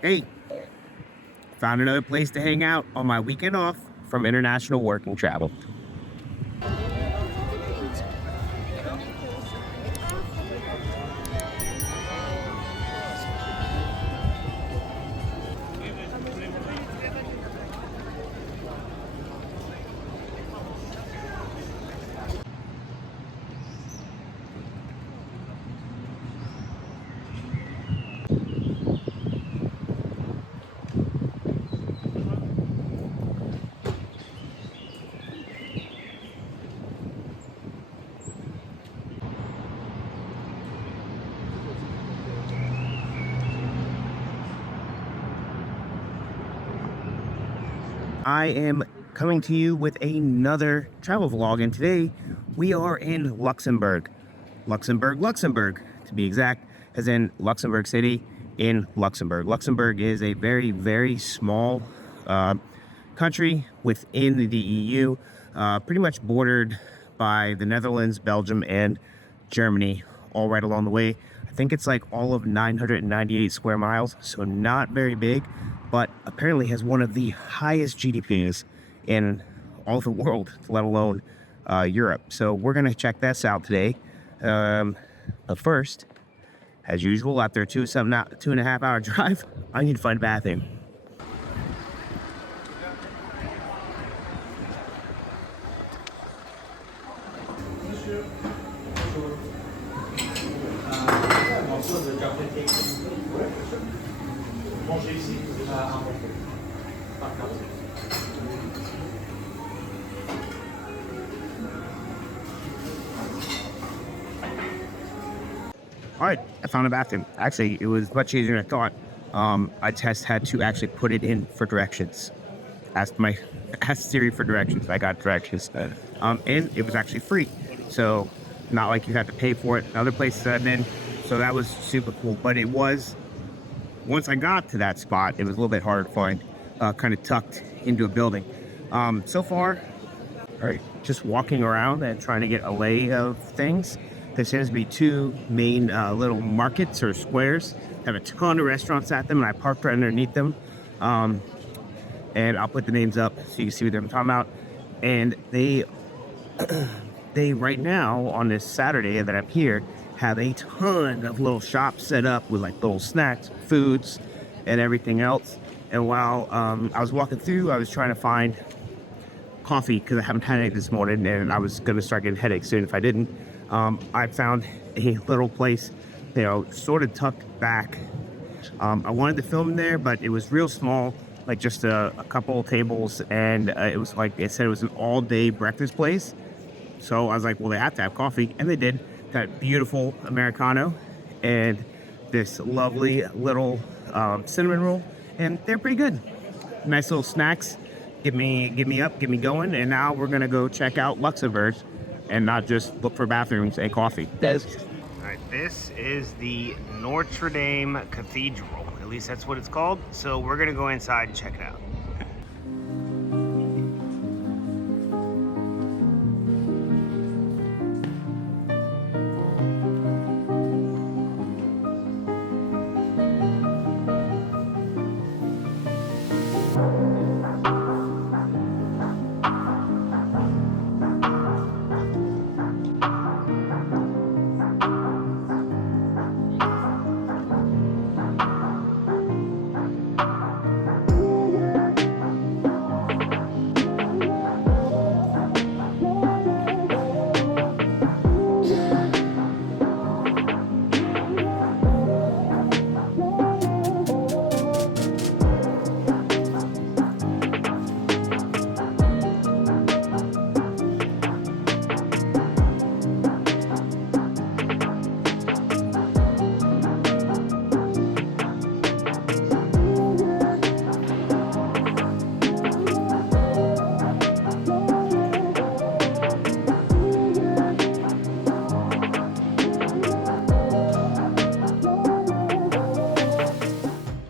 Hey, found another place to hang out on my weekend off from international work and travel. I am coming to you with another travel vlog, and today we are in Luxembourg. Luxembourg, to be exact, as in Luxembourg City in Luxembourg. Luxembourg is a very, very small country within the EU, pretty much bordered by the Netherlands, Belgium, and Germany, all right along the way. I think it's like all of 998 square miles, so not very big, but apparently has one of the highest GDPs in all the world, let alone Europe. So we're going to check this out today. But first, as usual, after a 2.5 hour drive, I need to find a bathroom. All right, I found a bathroom. Actually, it was much easier than I thought. I just had to actually put it in for directions. Asked Siri for directions. I got directions, and it was actually free. So, not like you had to pay for it. Other places I've been, so that was super cool. But it was, once I got to that spot, it was a little bit harder to find, kind of tucked into a building. So far, all right, just walking around and trying to get a lay of things. There seems to be two main little markets or squares. Have a ton of restaurants at them, and I parked right underneath them. And I'll put the names up so you can see what I'm talking about. And they right now on this Saturday that I'm here have a ton of little shops set up with like little snacks, foods, and everything else. And while I was walking through, I was trying to find coffee because I haven't had any this morning, and I was going to start getting headaches soon if I didn't. I found a little place, sort of tucked back. I wanted to film there, but it was real small, like just a couple of tables, and it was like it said it was an all-day breakfast place. So I was like, well, they have to have coffee, and they did. That beautiful Americano and this lovely little cinnamon roll, and they're pretty good. Nice little snacks. Get me up, get me going, and now we're gonna go check out Luxembourg and not just look for bathrooms and coffee. All right, this is the Notre Dame Cathedral. At least that's what it's called. So we're gonna go inside and check it out.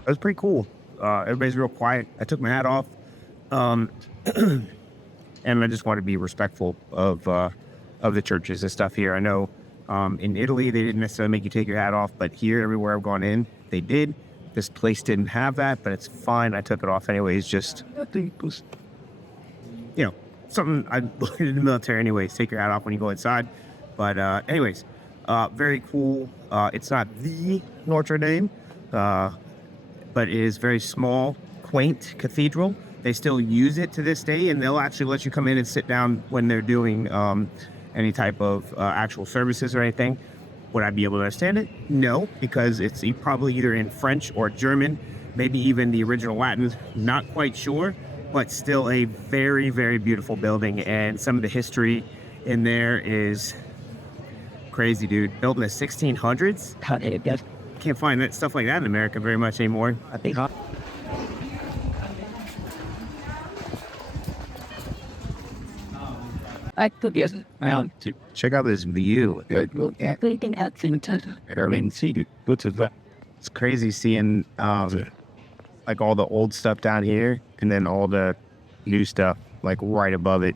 It was pretty cool. Everybody's real quiet. I took my hat off, and I just want to be respectful of the churches and stuff here. I know in Italy they didn't necessarily make you take your hat off, but here, everywhere I've gone in, they did. This place didn't have that, but it's fine. I took it off anyways. Just, you know, something I learned in the military anyways. Take your hat off when you go inside. But anyways, very cool. It's not the Notre Dame, but it is very small, quaint cathedral. They still use it to this day, and they'll actually let you come in and sit down when they're doing any type of actual services or anything. Would I be able to understand it? No, because it's probably either in French or German, maybe even the original Latin. Not quite sure, but still a very, very beautiful building. And some of the history in there is crazy, dude. Built in the 1600s. Can't find that stuff like that in America very much anymore. I think. Check out this view. It's crazy seeing like all the old stuff down here and then all the new stuff like right above it.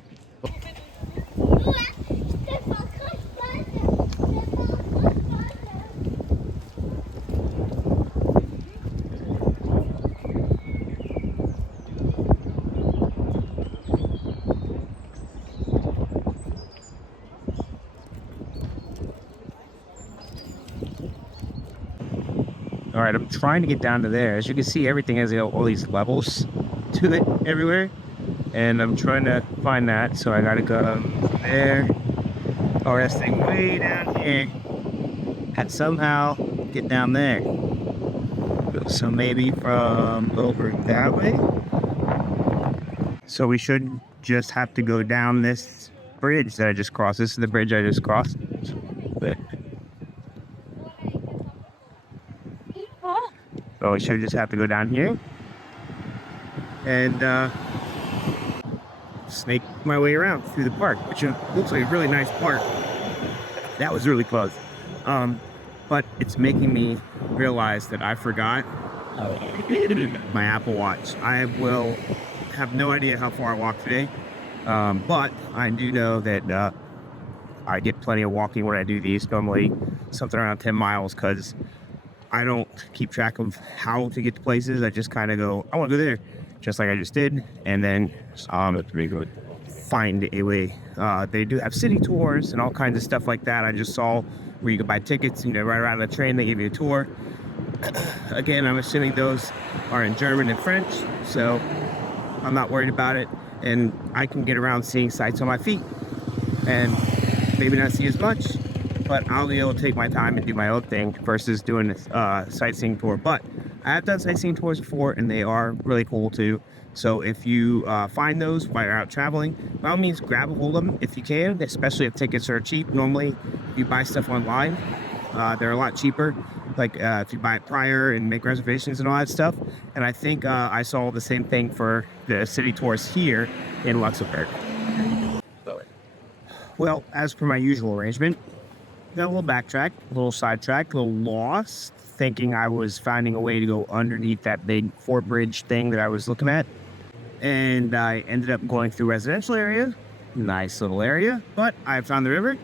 All right, I'm trying to get down to there. As you can see, everything has all these levels to it everywhere. And I'm trying to find that, so I gotta go there. Or this thing way down here. And somehow get down there. So maybe from over that way. So we should just have to go down this bridge that I just crossed. This is the bridge I just crossed. So I should just have to go down here and snake my way around through the park, which looks like a really nice park. That was really close. But it's making me realize that I forgot my Apple Watch. I will have no idea how far I walked today, but I do know that I get plenty of walking when I do these, normally something around 10 miles, because I don't keep track of how to get to places. I just kind of go, I want to go there, just like I just did, and then find a way. They do have city tours and all kinds of stuff like that. I just saw where you could buy tickets, right around the train, they give you a tour. Again, I'm assuming those are in German and French, so I'm not worried about it, and I can get around seeing sights on my feet, and maybe not see as much, but I'll be able to take my time and do my own thing versus doing a sightseeing tour. But I have done sightseeing tours before, and they are really cool too. So if you find those while you're out traveling, by all means, grab a hold of them if you can, especially if tickets are cheap. Normally, if you buy stuff online, they're a lot cheaper. Like if you buy it prior and make reservations and all that stuff. And I think I saw the same thing for the city tours here in Luxembourg. Well, as per my usual arrangement, got a little backtrack, a little sidetrack, a little lost, thinking I was finding a way to go underneath that big Fort Bridge thing that I was looking at. And I ended up going through residential area, nice little area, but I found the river,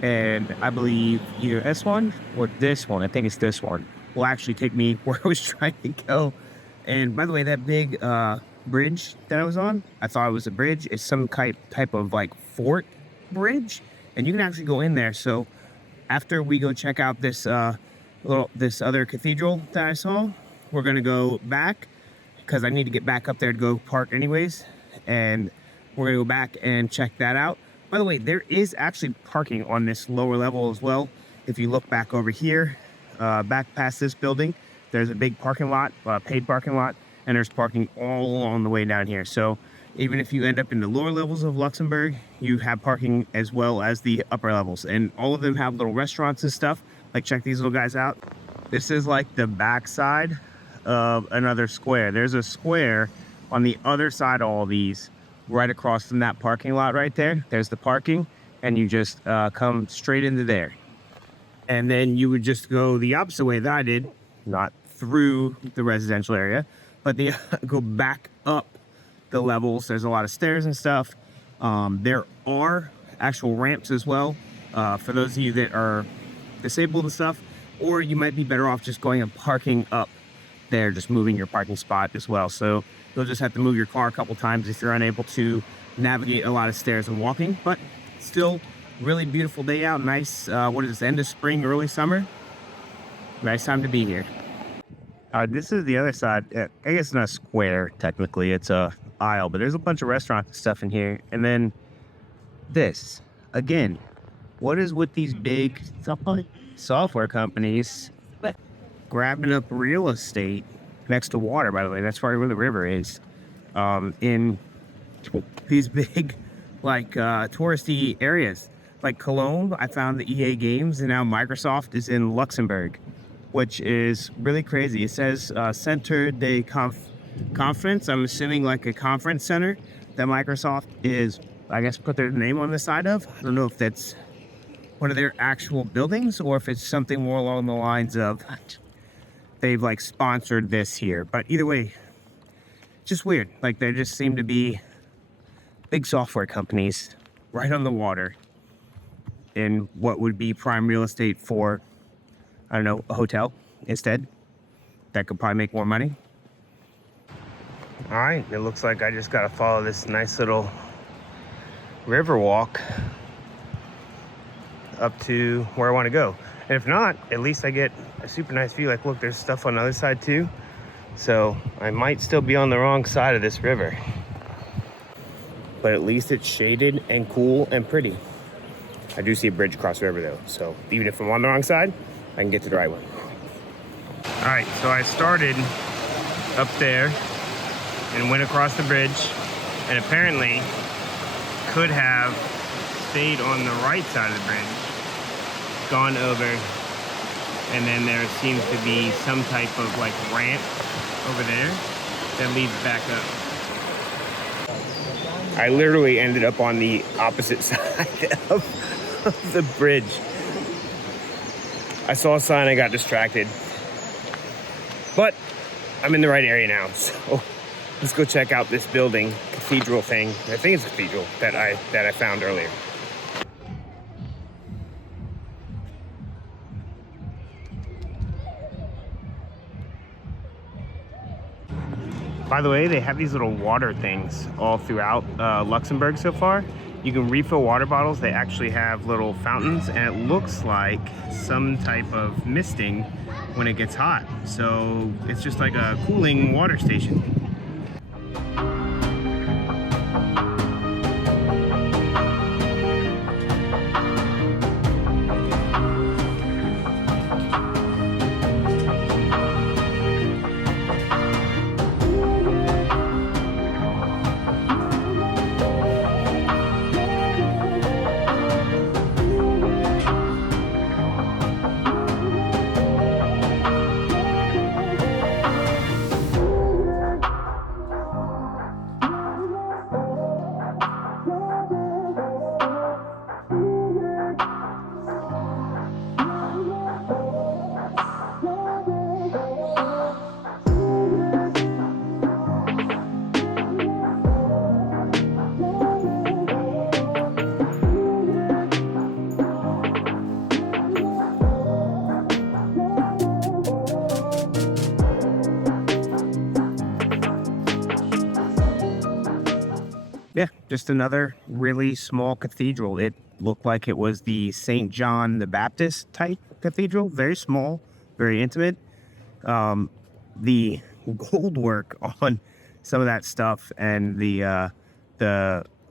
and I believe either this one or this one, I think it's this one, will actually take me where I was trying to go. And by the way, that big bridge that I was on, I thought it was a bridge. It's some type of like fort bridge, and you can actually go in there. So after we go check out this this other cathedral that I saw, we're gonna go back because I need to get back up there to go park anyways, and we're gonna go back and check that out. By the way, there is actually parking on this lower level as well. If you look back over here, back past this building, there's a big parking lot, paid parking lot, and there's parking all along the way down here. So even if you end up in the lower levels of Luxembourg, you have parking as well as the upper levels. And all of them have little restaurants and stuff. Like, check these little guys out. This is like the back side of another square. There's a square on the other side of all these, right across from that parking lot right there. There's the parking, and you just come straight into there. And then you would just go the opposite way that I did, not through the residential area, but go back up the levels. There's a lot of stairs and stuff. There are actual ramps as well for those of you that are disabled and stuff, or you might be better off just going and parking up they're just moving your parking spot as well. So you'll just have to move your car a couple times if you're unable to navigate a lot of stairs and walking. But still, really beautiful day out. Nice, what is this, end of spring, early summer? Nice time to be here. This is the other side. I guess it's not a square, technically. It's a aisle, but there's a bunch of restaurants and stuff in here. And then this, again, what is with these big software companies grabbing up real estate next to water? By the way, that's probably where the river is. In these big, like, touristy areas. Like Cologne, I found the EA Games, and now Microsoft is in Luxembourg, which is really crazy. It says Centre de Conference. I'm assuming like a conference center that Microsoft is, I guess, put their name on the side of. I don't know if that's one of their actual buildings or if it's something more along the lines of they've like sponsored this here. But either way, just weird. Like, there just seem to be big software companies right on the water in what would be prime real estate for, I don't know, a hotel instead. That could probably make more money. All right, it looks like I just gotta follow this nice little river walk up to where I want to go. And if not, at least I get a super nice view. Like, look, there's stuff on the other side too. So I might still be on the wrong side of this river, but at least it's shaded and cool and pretty. I do see a bridge across the river though, so even if I'm on the wrong side, I can get to the right one. All right, so I started up there and went across the bridge, and apparently could have stayed on the right side of the bridge, gone over, and then there seems to be some type of like ramp over there that leads back up. I literally ended up on the opposite side of the bridge. I saw a sign, I got distracted, but I'm in the right area now. So let's go check out this building, cathedral thing. I think it's a cathedral that I found earlier. By the way, they have these little water things all throughout Luxembourg so far. You can refill water bottles. They actually have little fountains, and it looks like some type of misting when it gets hot. So it's just like a cooling water station. Yeah, just another really small cathedral. It looked like it was the St. John the Baptist type cathedral. Very small, very intimate. The gold work on some of that stuff and the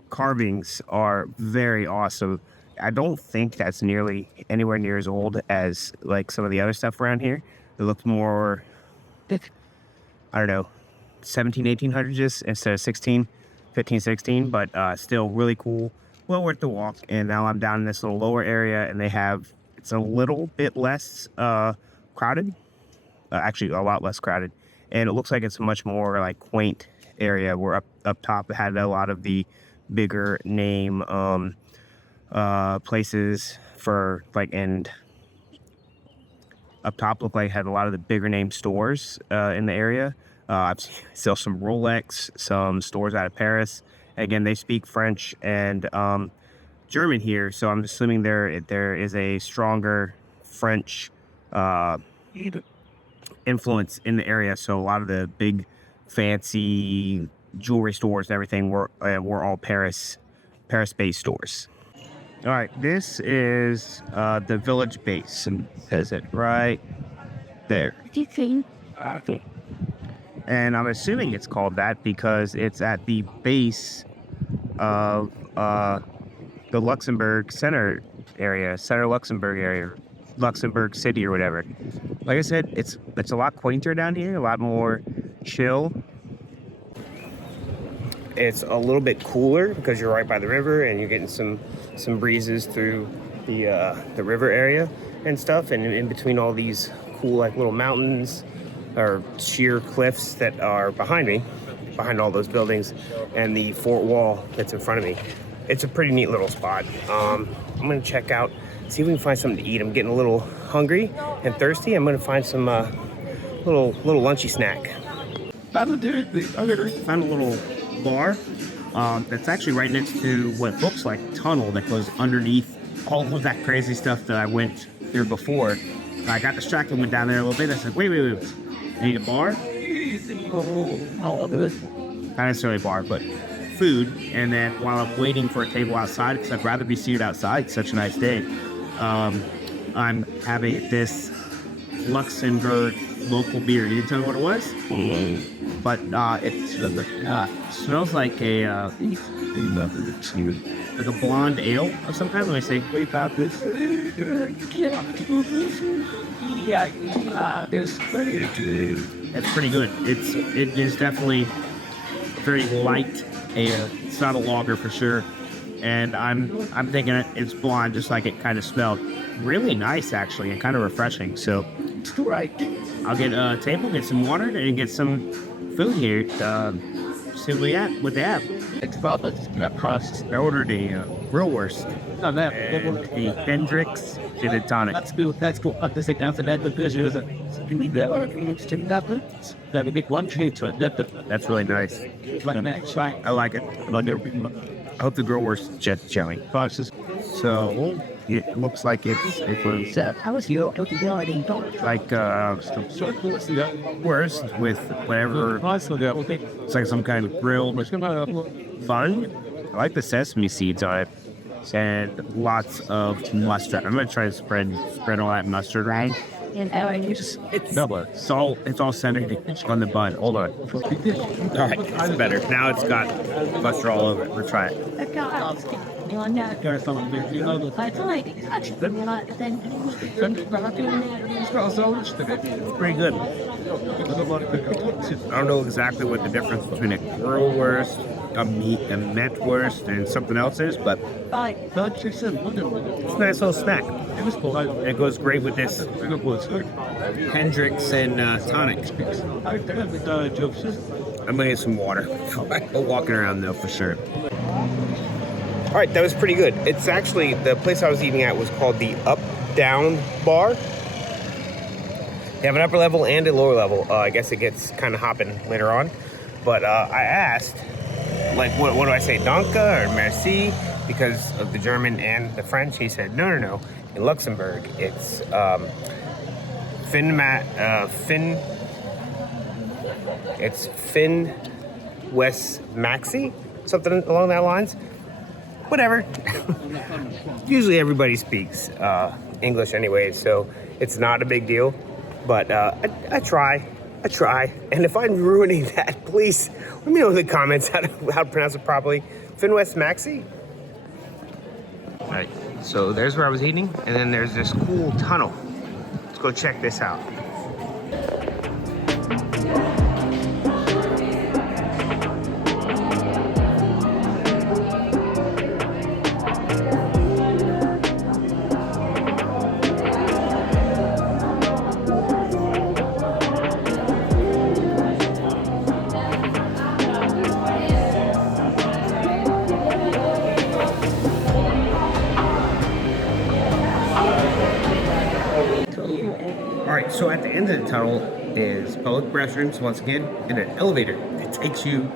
carvings are very awesome. I don't think that's nearly anywhere near as old as like some of the other stuff around here. It looks more, I don't know, 17, 1800s instead of 16. 15, 16, but still really cool. Well worth the walk. And now I'm down in this little lower area, and it's a little bit less crowded. Actually, a lot less crowded. And it looks like it's a much more like quaint area. Where up top it had a lot of the bigger name places for like, and up top looked like it had a lot of the bigger name stores in the area. I've seen some Rolex, some stores out of Paris. Again, they speak French and German here, so I'm assuming there is a stronger French influence in the area. So a lot of the big, fancy jewelry stores and everything were all Paris-based stores. All right, this is the village base, and says it right there. And I'm assuming it's called that because it's at the base of the Luxembourg Center Luxembourg area, Luxembourg City or whatever. Like I said, it's a lot quainter down here, a lot more chill. It's a little bit cooler because you're right by the river and you're getting some breezes through the river area and stuff, and in between all these cool like little mountains or sheer cliffs that are behind me, behind all those buildings, and the fort wall that's in front of me. It's a pretty neat little spot. I'm gonna check out, see if we can find something to eat. I'm getting a little hungry and thirsty. I'm gonna find some little lunchy snack. Found a little bar that's actually right next to what looks like a tunnel that goes underneath all of that crazy stuff that I went through before. I got distracted, went down there a little bit. I said, wait. I need a bar? Not necessarily a bar, but food. And then while I'm waiting for a table outside, because I'd rather be seated outside, it's such a nice day, I'm having this Luxembourg local beer. You didn't tell me what it was? But it smells like a blonde ale of some kind. Let me see. What about this? It's pretty good. It is definitely very light ale. It's not a lager for sure. And I'm thinking it's blonde, just like it kind of smelled. Really nice, actually, and kind of refreshing. So, I'll get a table, get some water, and get some food here. See what they have. I ordered a grill wurst and a Hendrix gin and tonic. That's cool. That's big lunch. That's really nice. I like it. I hope the grill wurst is just jelly. So it looks like it was like wurst with whatever. It's like some kind of grilled fun. I like the sesame seeds on it and lots of mustard. I'm gonna try to spread all that mustard around. It's all centered on the bun. Hold on. All right, it's better. Now it's got mustard all over it. Let's try it. It's pretty good. I don't know exactly what the difference between a grill wurst, a metwurst, and something else is, but it's a nice little snack. It goes great with this Hendrix and tonic. I'm gonna get some water. I'll walking around though for sure. All right, that was pretty good. It's actually, the place I was eating at was called the Up Down Bar. They have an upper level and a lower level. I guess it gets kind of hopping later on. But I asked, like, what do I say, danke or merci? Because of the German and the French. He said, no. In Luxembourg, it's Fin West Maxi, something along that lines. Whatever. Usually everybody speaks English anyway, so it's not a big deal. But I try. And if I'm ruining that, please let me know in the comments how to pronounce it properly. Fin West Maxi. All right, so there's where I was eating, and then there's this cool tunnel. Let's go check this out. Alright, so at the end of the tunnel is public restrooms once again, and an elevator that takes you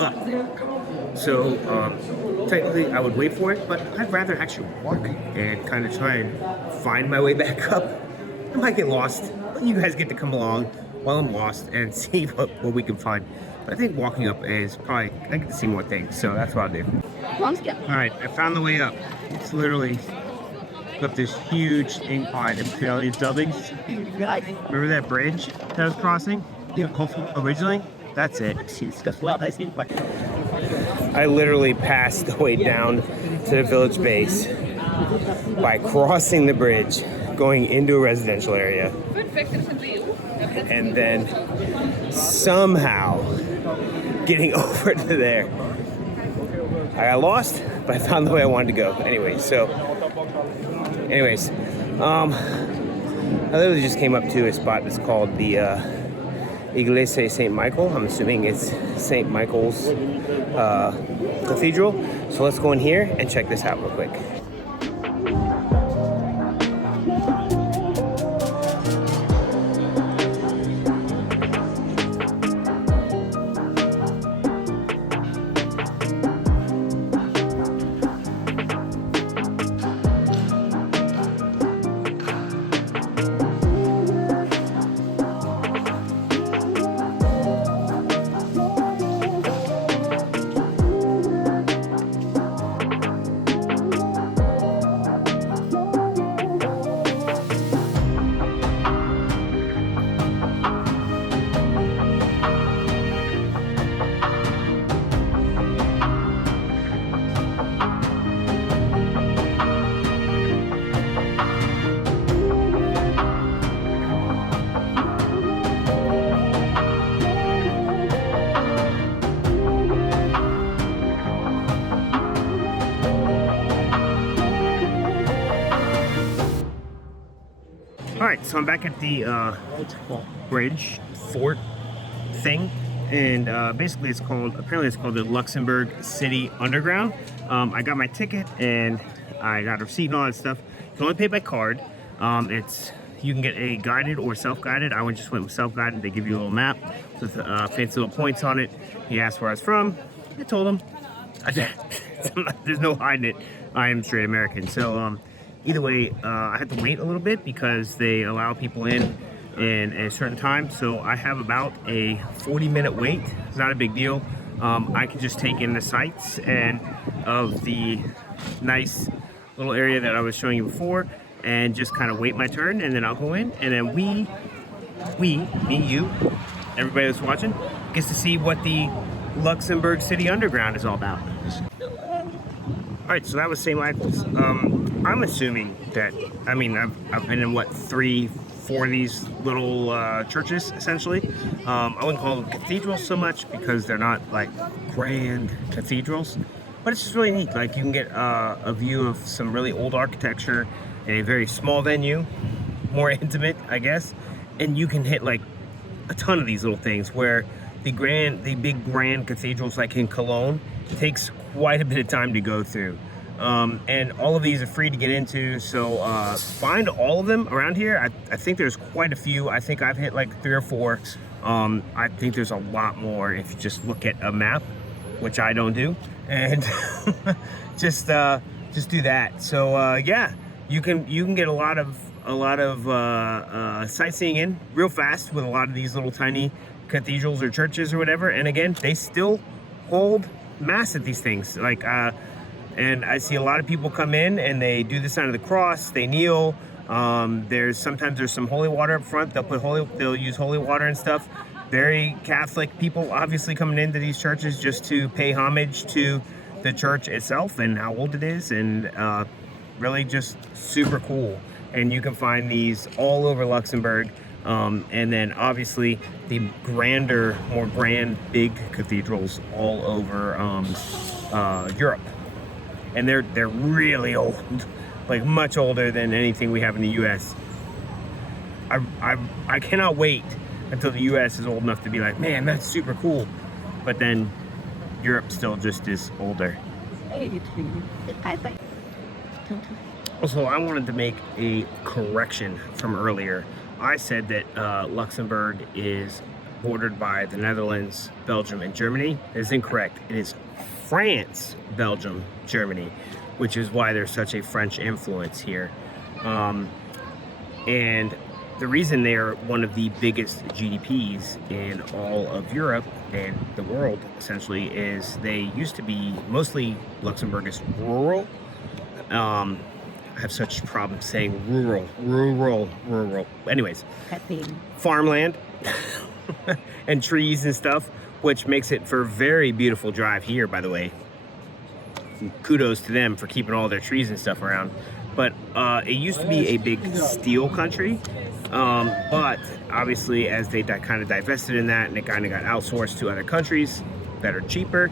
up. So, technically I would wait for it, but I'd rather actually walk and kind of try and find my way back up. I might get lost, but you guys get to come along while I'm lost and see what we can find. But I think walking up is probably, I get to see more things, so that's what I'll do. Alright, I found the way up. It's literally up this huge incline in between all these buildings. Remember that bridge that I was crossing? Originally? That's it. I literally passed the way down to the village base by crossing the bridge, going into a residential area, and then somehow getting over to there. I got lost, but I found the way I wanted to go. Anyways, I literally just came up to a spot that's called the Iglesia St. Michael. I'm assuming it's St. Michael's Cathedral. So let's go in here and check this out real quick. Alright, so I'm back at the bridge fort thing, and basically apparently it's called the Luxembourg City Underground. I got my ticket and I got a receipt and all that stuff. You can only pay by card. You can get a guided or self-guided. I just went with self-guided. They give you a little map with fancy little points on it. He asked where I was from. I told him. There's no hiding it. I am straight American. So either way, I had to wait a little bit because they allow people in a certain time. So I have about a 40-minute wait. It's not a big deal. I can just take in the sights and of the nice little area that I was showing you before, and just kind of wait my turn, and then I'll go in, and then me, you, everybody that's watching, gets to see what the Luxembourg City Underground is all about. Alright, so that was St. Michael's. I'm assuming that, I've been in, 3-4 of these little churches, essentially. I wouldn't call them cathedrals so much because they're not, like, grand cathedrals. But it's just really neat. Like, you can get a view of some really old architecture in a very small venue, more intimate, I guess. And you can hit, like, a ton of these little things where the big grand cathedrals, like in Cologne, takes quite a bit of time to go through. And all of these are free to get into, so find all of them around here. I think there's quite a few. I think I've hit like 3 or 4. I think there's a lot more if you just look at a map, which I don't do, and just do that. So yeah, you can get a lot of sightseeing in real fast with a lot of these little tiny cathedrals or churches or whatever. And again, they still hold mass at these things. Like and I see a lot of people come in and they do the sign of the cross, they kneel. Sometimes there's some holy water up front. They'll use holy water and stuff. Very Catholic people obviously coming into these churches just to pay homage to the church itself and how old it is, and really just super cool. And you can find these all over Luxembourg. And then obviously the more grand, big cathedrals all over Europe. And they're really old, like much older than anything we have in the U.S. I cannot wait until the U.S. is old enough to be like, man, that's super cool. But then Europe still just is older. Also, I wanted to make a correction from earlier. I said that Luxembourg is bordered by the Netherlands, Belgium, and Germany. It is incorrect. It is France, Belgium, Germany, which is why there's such a French influence here. And the reason they're one of the biggest GDPs in all of Europe and the world, essentially, is they used to be mostly Luxembourg is rural. I have such problems saying rural. Anyways, farmland and trees and stuff, which makes it for a very beautiful drive here, by the way. Kudos to them for keeping all their trees and stuff around. But it used to be a big steel country, but obviously as they kind of divested in that and it kind of got outsourced to other countries that are cheaper,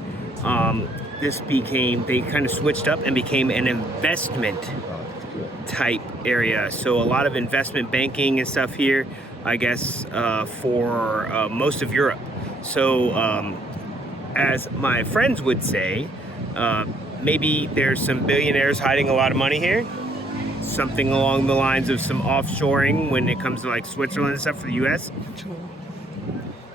they kind of switched up and became an investment type area. So a lot of investment banking and stuff here, I guess, for most of Europe. So as my friends would say, maybe there's some billionaires hiding a lot of money here. Something along the lines of some offshoring when it comes to like Switzerland and stuff for the US.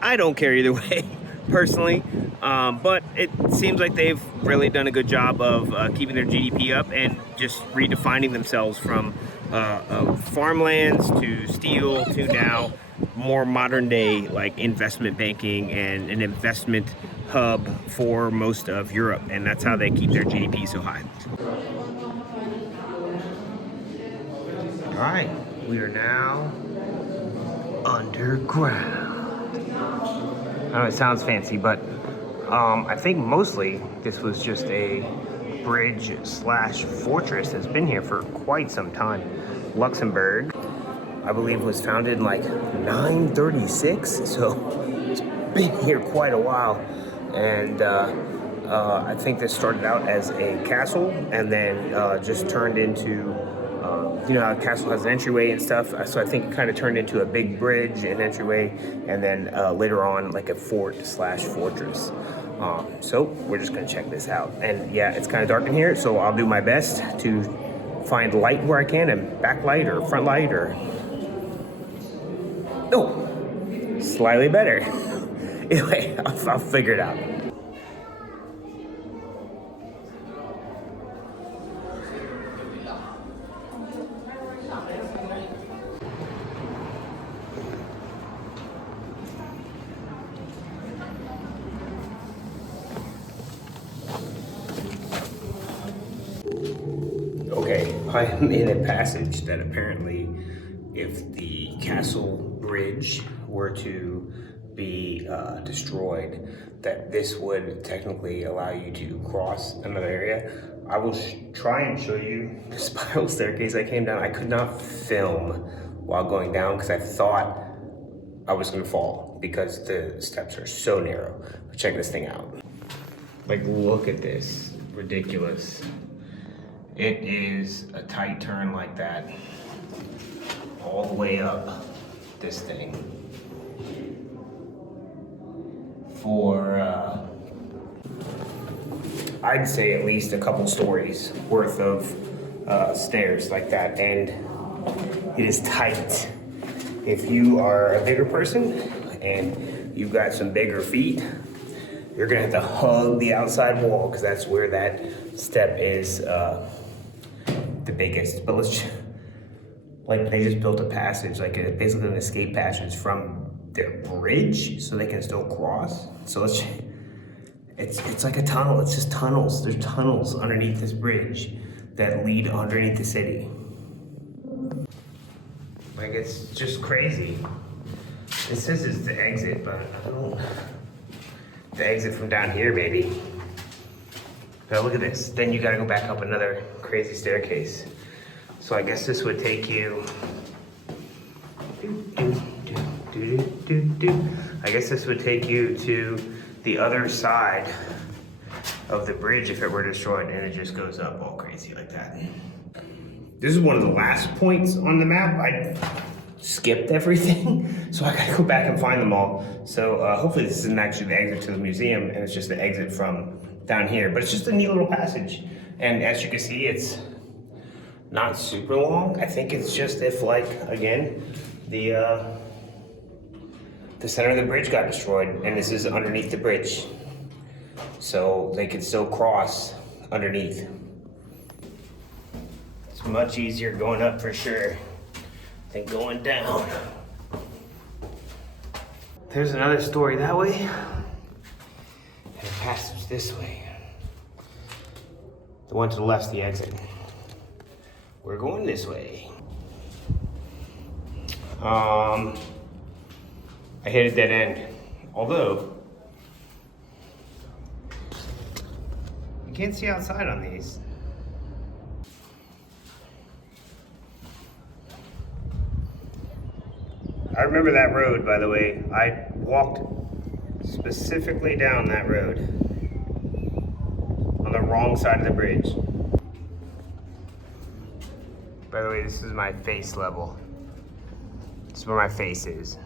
I don't care either way, personally. But it seems like they've really done a good job of keeping their GDP up and just redefining themselves from farmlands to steel to now more modern day like investment banking and an investment hub for most of Europe. And that's how they keep their GDP so high. All right, we are now underground. I know it sounds fancy, but I think mostly this was just a bridge slash fortress that's been here for quite some time. Luxembourg, I believe, was founded in like 936, so it's been here quite a while. And I think this started out as a castle and then just turned into you know how a castle has an entryway and stuff, so I think it kind of turned into a big bridge and entryway, and then later on like a fort slash fortress. So we're just gonna check this out. And yeah, it's kind of dark in here, so I'll do my best to find light where I can, and backlight or front light or... Oh, slightly better. Anyway, I'll figure it out. Okay, I'm in a passage that apparently, if the castle bridge were to be destroyed, that this would technically allow you to cross another area. I will try and show you the spiral staircase I came down. I could not film while going down because I thought I was gonna fall because the steps are so narrow. But check this thing out. Like, look at this, ridiculous. It is a tight turn like that, all the way up this thing for, I'd say at least a couple stories worth of stairs like that, and it is tight. If you are a bigger person and you've got some bigger feet, you're gonna have to hug the outside wall because that's where that step is the biggest. But like they just built a passage, like basically an escape passage from their bridge so they can still cross. So it's like a tunnel. It's just tunnels. There's tunnels underneath this bridge that lead underneath the city. Like, it's just crazy. It says it's the exit, but I don't... The exit from down here, maybe. But look at this. Then you gotta go back up another crazy staircase. So I guess this would take you... I guess this would take you to the other side of the bridge if it were destroyed, and it just goes up all crazy like that. This is one of the last points on the map. I skipped everything, so I gotta go back and find them all. So hopefully this isn't actually the exit to the museum, and it's just the exit from down here. But it's just a neat little passage. And as you can see, it's not super long. I think it's just if, like, again, the center of the bridge got destroyed, and this is underneath the bridge. So they can still cross underneath. It's much easier going up for sure and going down. There's another story that way, and a passage this way. The one to the left's the exit. We're going this way. I hit a dead end, although you can't see outside on these. I remember that road, by the way. I walked specifically down that road on the wrong side of the bridge. By the way, this is my face level. This is where my face is.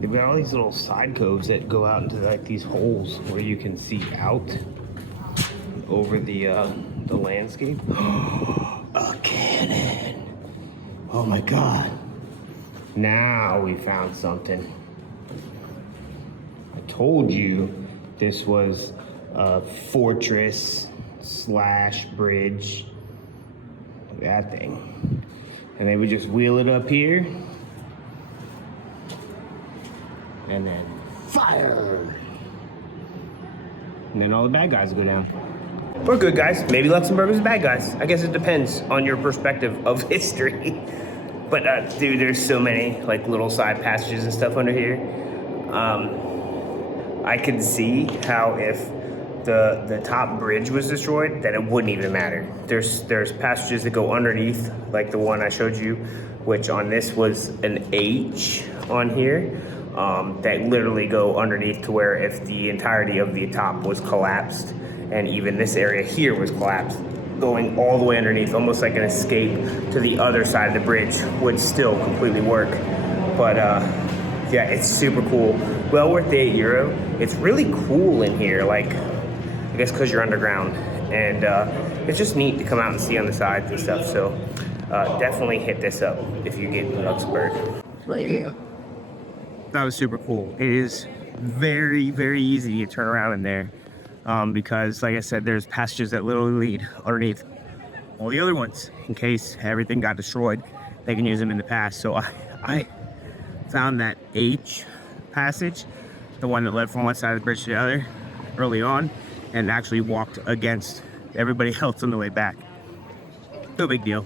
They've got all these little side coves that go out into like these holes where you can see out over the landscape. A cannon! Oh my god! Now we found something. I told you this was a fortress slash bridge. Look at that thing. And they would just wheel it up here. And then fire! And then all the bad guys will go down. We're good guys. Maybe Luxembourg is bad guys. I guess it depends on your perspective of history. But dude, there's so many like little side passages and stuff under here. I can see how if the top bridge was destroyed, then it wouldn't even matter. There's passages that go underneath, like the one I showed you, which on this was an H on here, that literally go underneath to where if the entirety of the top was collapsed, and even this area here was collapsed, going all the way underneath, almost like an escape to the other side of the bridge would still completely work. But yeah, it's super cool. Well worth the €8. It's really cool in here, like, I guess because you're underground. And it's just neat to come out and see on the sides and stuff. So definitely hit this up if you get in Luxembourg. That was super cool. It is very, very easy to turn around in there. Because, like I said, there's passages that literally lead underneath all the other ones. In case everything got destroyed, they can use them in the past. So I found that H passage, the one that led from one side of the bridge to the other, early on, and actually walked against everybody else on the way back. No big deal.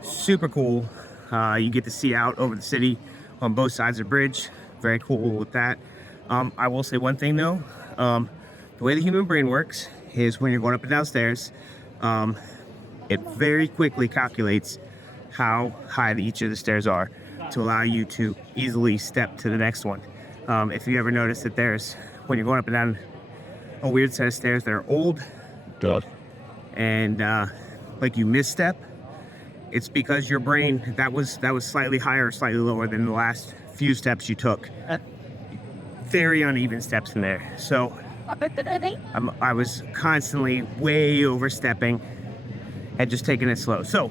Super cool. You get to see out over the city on both sides of the bridge. Very cool with that. I will say one thing though. The way the human brain works is when you're going up and down stairs, it very quickly calculates how high each of the stairs are to allow you to easily step to the next one. If you ever notice that there's, when you're going up and down a weird set of stairs that are old, and like you misstep, it's because your brain, that was slightly higher or slightly lower than the last few steps you took. Very uneven steps in there. So I was constantly way overstepping and just taking it slow. So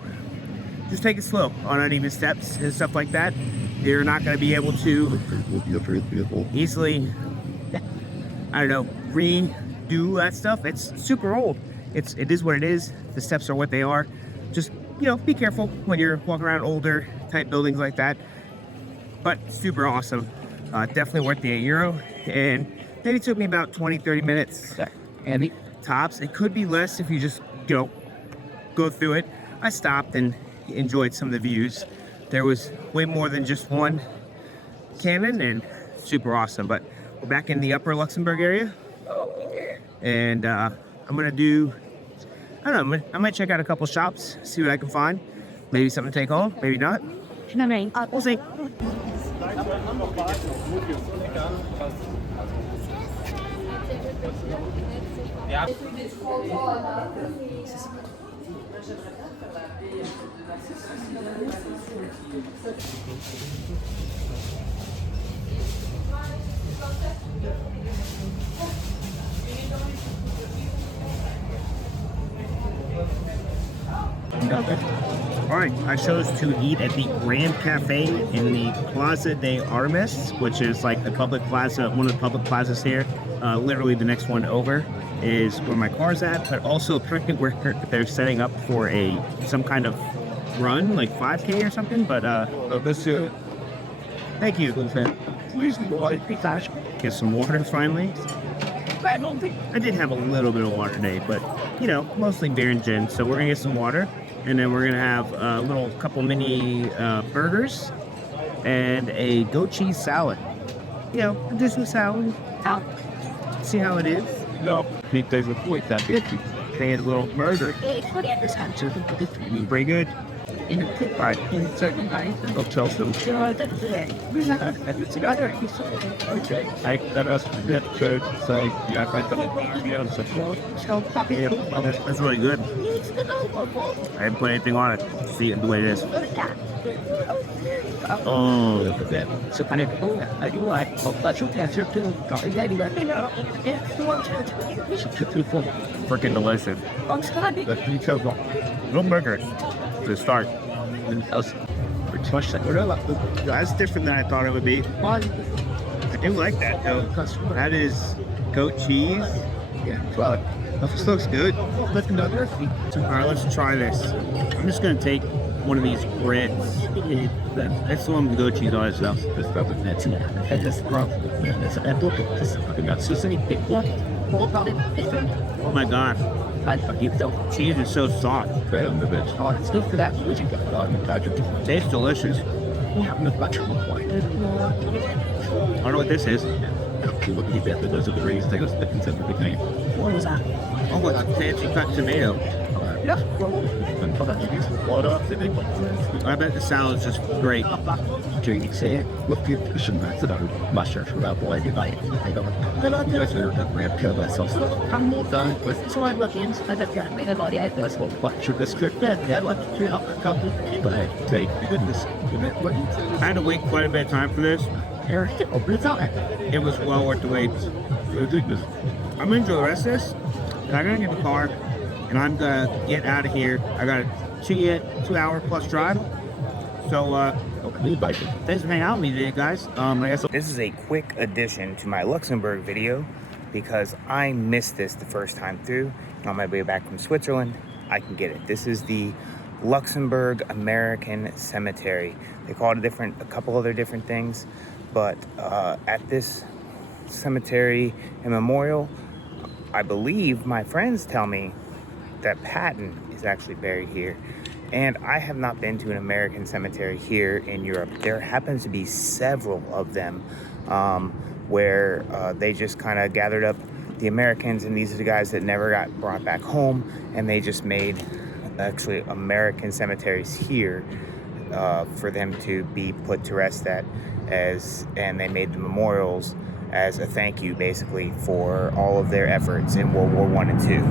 just take it slow on uneven steps and stuff like that. You're not going to be able to easily, I don't know, redo that stuff. It's super old. It is what it is. The steps are what they are. Just, you know, be careful when you're walking around older type buildings like that. But super awesome. Definitely worth the €8. And maybe took me about 20-30 minutes and tops. It could be less if you just, you know, go through it. I stopped and enjoyed some of the views. There was way more than just one cannon, and super awesome. But we're back in the upper Luxembourg area, and I'm gonna do, I don't know, I might check out a couple shops, see what I can find. Maybe something to take home, maybe not. We'll see. Ja. Alright, I chose to eat at the Grand Cafe in the Plaza des Armes, which is like the public plaza, one of the public plazas here, literally the next one over. is where my car's at, but also apparently where they're setting up for some kind of run, like 5K or something. But thank you. Please get some water finally. I did have a little bit of water today, but you know, mostly beer and gin. So we're gonna get some water, and then we're gonna have a couple mini burgers and a goat cheese salad. You know, do some salad. See how it is. No, he takes a point that big. They had a little burger. Pretty good. Right. I'll tell them. Okay. I that was that good. So yeah, I that's really good. I didn't put anything on it. See it the way it is. Oh, so kind of I do like freaking delicious. Little burger to start. That's different than I thought it would be. I do like that though. That is goat cheese. Yeah, well, this looks good. Alright, let's try this. I'm just gonna take one of these breads. That's the one with goat cheese on it, though. Oh my god. Cheese is so soft. Tastes delicious. I don't know what this is. What was that? Oh, it's a fancy cut tomato. I bet the salad's just great. I had to wait quite a bit of time for this. It was well worth the wait. I'm gonna enjoy the rest of this. And I'm gonna get the car and I'm gonna get out of here. I got a 2-hour plus drive. So thanks for hanging out with me today, guys. I guess this is a quick addition to my Luxembourg video because I missed this the first time through. And on my way back from Switzerland, I can get it. This is the Luxembourg American Cemetery. They call it a couple other different things, but at this cemetery and memorial, I believe my friends tell me that Patton is actually buried here. And I have not been to an American cemetery here in Europe. There happens to be several of them where they just kind of gathered up the Americans, and these are the guys that never got brought back home, and they just made actually American cemeteries here for them to be put to rest at, and they made the memorials as a thank you basically for all of their efforts in World War I and II.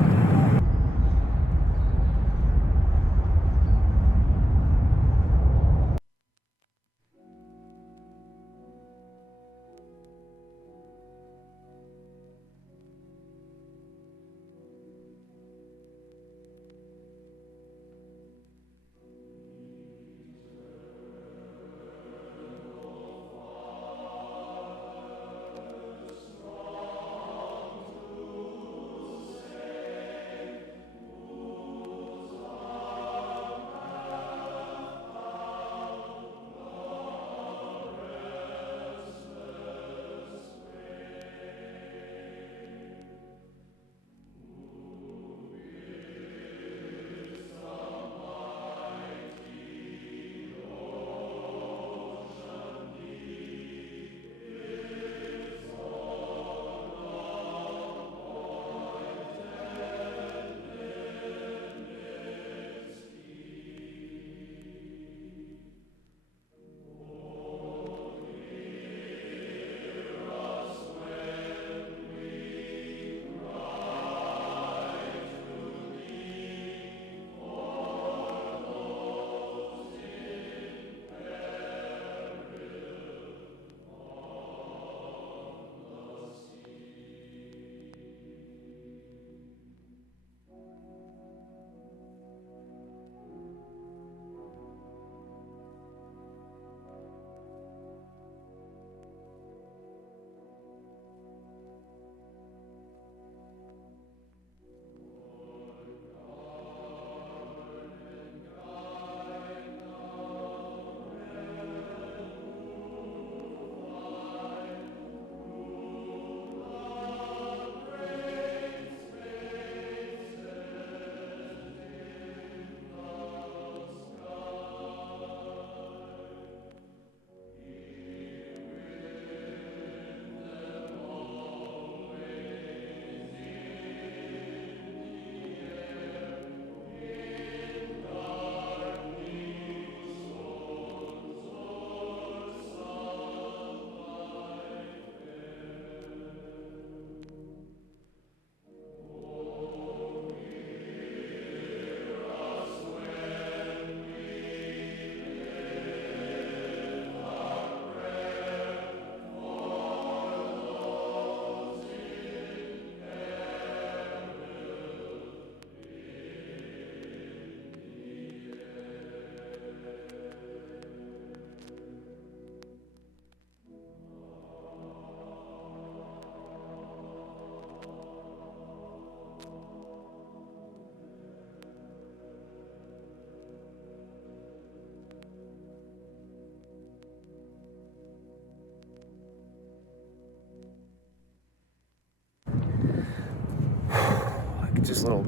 just a little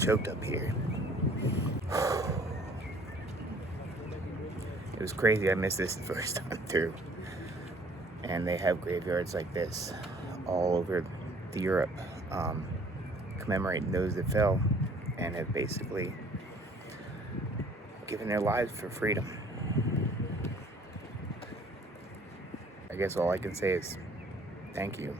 choked up here. It was crazy. I missed this the first time through. And they have graveyards like this all over Europe, commemorating those that fell and have basically given their lives for freedom. I guess all I can say is thank you.